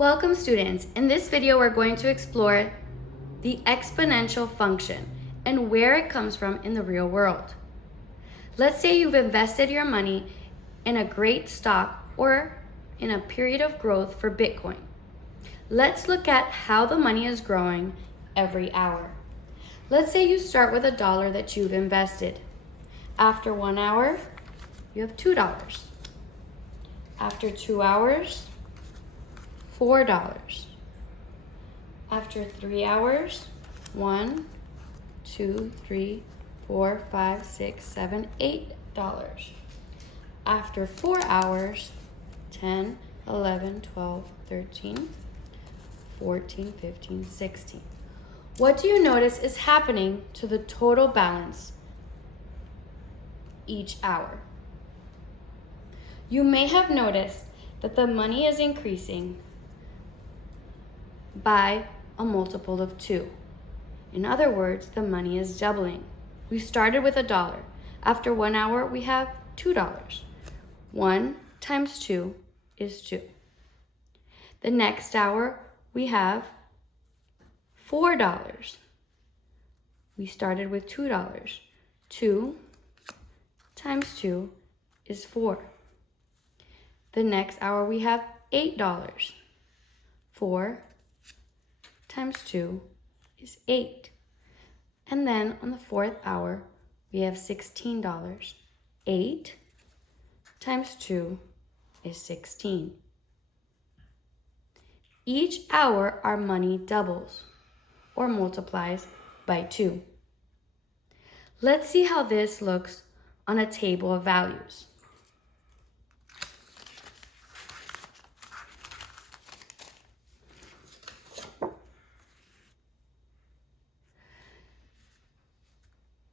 Welcome students. In this video, we're going to explore the exponential function and where it comes from in the real world. Let's say you've invested your money in a great stock or in a period of growth for Bitcoin. Let's look at how the money is growing every hour. Let's say you start with $1 that you've invested. After 1 hour, you have $2. After 2 hours, $4. After 3 hours, 1, 2, 3, 4, 5, 6, 7, $8. After 4 hours, 10, 11, 12, 13, 14, 15, 16. What do you notice is happening to the total balance each hour? You may have noticed that the money is increasing by a multiple of 2. In other words, the money is doubling. We started with $1. After 1 hour, we have $2. 1 times 2 is 2. The next hour, we have $4. We started with $2. 2 times 2 is 4. The next hour, we have $8. 4 times 2 is 8. And then on the 4th hour, we have $16. 8 times 2 is 16. Each hour, our money doubles or multiplies by 2. Let's see how this looks on a table of values.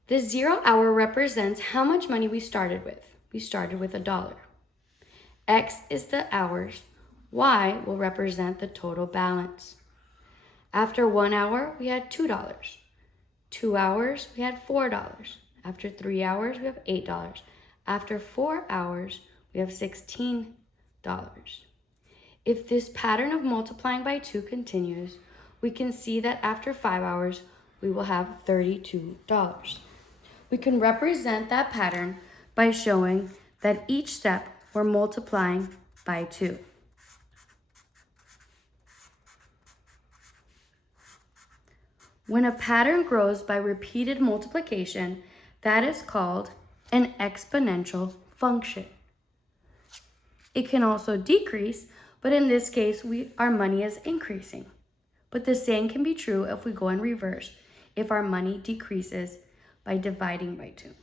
The 0 hour represents how much money we started with. We started with $1. X is the hours. Y will represent the total balance. After 1 hour, we had $2. 2 hours, we had $4. After 3 hours, we have $8. After 4 hours, we have $16. If this pattern of multiplying by 2 continues, we can see that after 5 hours, we will have $32. We can represent that pattern by showing that each step we're multiplying by 2. When a pattern grows by repeated multiplication, that is called an exponential function. It can also decrease, but in this case, our money is increasing. But the same can be true if we go in reverse, if our money decreases by dividing by 2.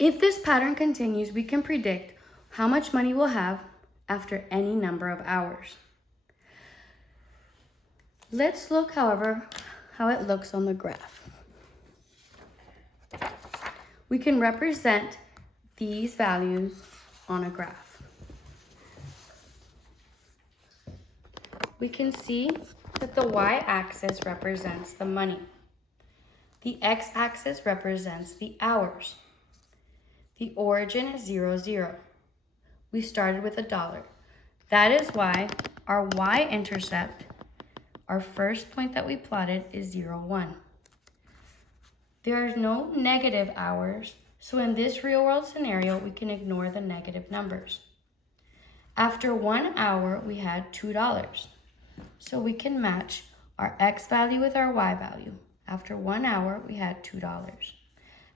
If this pattern continues, we can predict how much money we'll have after any number of hours. Let's look, however, how it looks on the graph. We can represent these values on a graph. We can see that the y-axis represents the money. The x-axis represents the hours. The origin is 0, 0. We started with $1. That is why our y-intercept, our first point that we plotted, is 0, 1. There are no negative hours, so in this real-world scenario, we can ignore the negative numbers. After 1 hour, we had $2. So we can match our x value with our y value. After 1 hour, we had $2.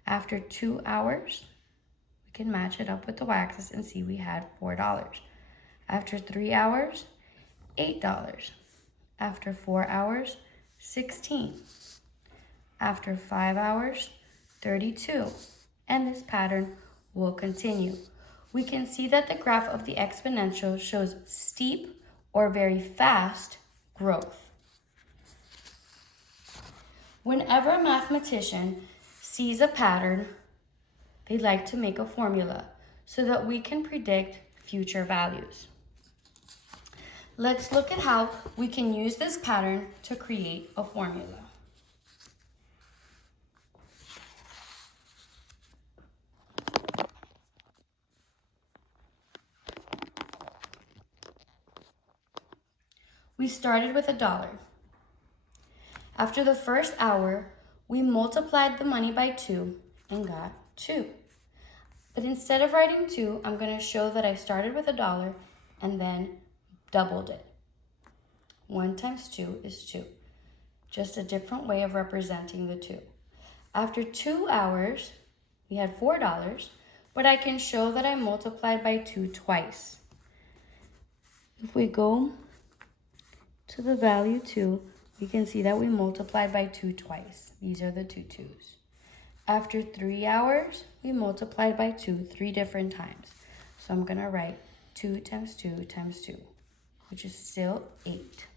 After 2 hours, we can match it up with the y-axis and see we had $4. After 3 hours, $8. After 4 hours, 16. After 5 hours, 32. And this pattern will continue. We can see that the graph of the exponential shows steep or very fast growth. Whenever a mathematician sees a pattern, they like to make a formula so that we can predict future values. Let's look at how we can use this pattern to create a formula. We started with $1. After the first hour, we multiplied the money by 2 and got 2. But instead of writing 2, I'm going to show that I started with $1 and then doubled it. 1 times 2 is 2. Just a different way of representing the 2. After 2 hours, we had $4, but I can show that I multiplied by 2 twice. If we go to the value 2, we can see that we multiplied by 2 twice. These are the two 2's. After 3 hours, we multiplied by 2 3 different times. So I'm going to write 2 times 2 times 2, which is still 8.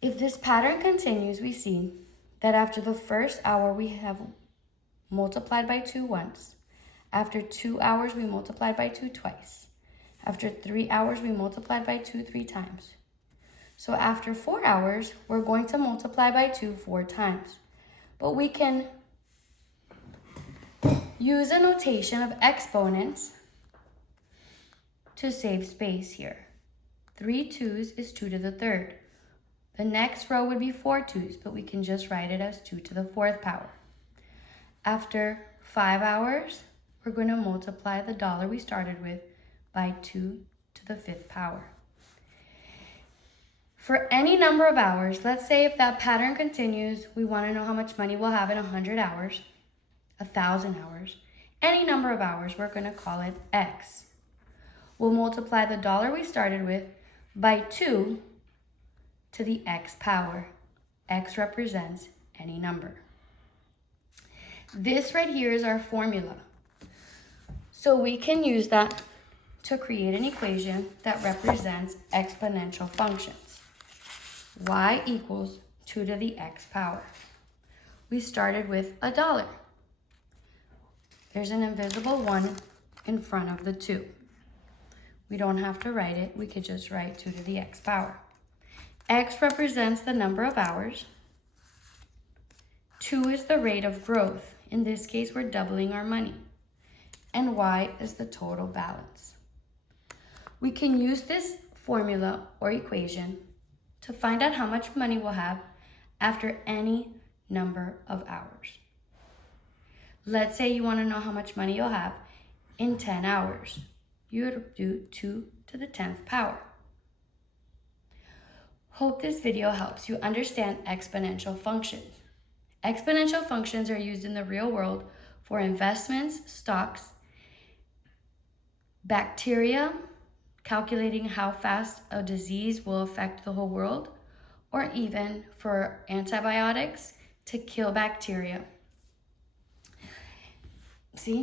If this pattern continues, we see that after the first hour, we have multiplied by 2 once. After 2 hours, we multiplied by 2 twice. After 3 hours, we multiplied by 2 3 times. So after 4 hours, we're going to multiply by 2 4 times. But we can use a notation of exponents to save space here. 3 2's is 2 to the 3rd. The next row would be 4 2's, but we can just write it as 2 to the 4th power. After 5 hours, we're going to multiply the dollar we started with by 2 to the 5th power. For any number of hours, let's say if that pattern continues, we want to know how much money we'll have in 100 hours, 1,000 hours, any number of hours, we're going to call it X. We'll multiply the dollar we started with by 2 to the X power. X represents any number. This right here is our formula. So we can use that to create an equation that represents exponential functions. Y equals 2 to the X power. We started with $1. There's an invisible 1 in front of the 2. We don't have to write it. We could just write 2 to the X power. X represents the number of hours. 2 is the rate of growth. In this case, we're doubling our money. And Y is the total balance. We can use this formula or equation to find out how much money we'll have after any number of hours. Let's say you want to know how much money you'll have in 10 hours. You would do 2 to the 10th power. Hope this video helps you understand exponential functions. Exponential functions are used in the real world for investments, stocks, bacteria, calculating how fast a disease will affect the whole world, or even for antibiotics to kill bacteria. See?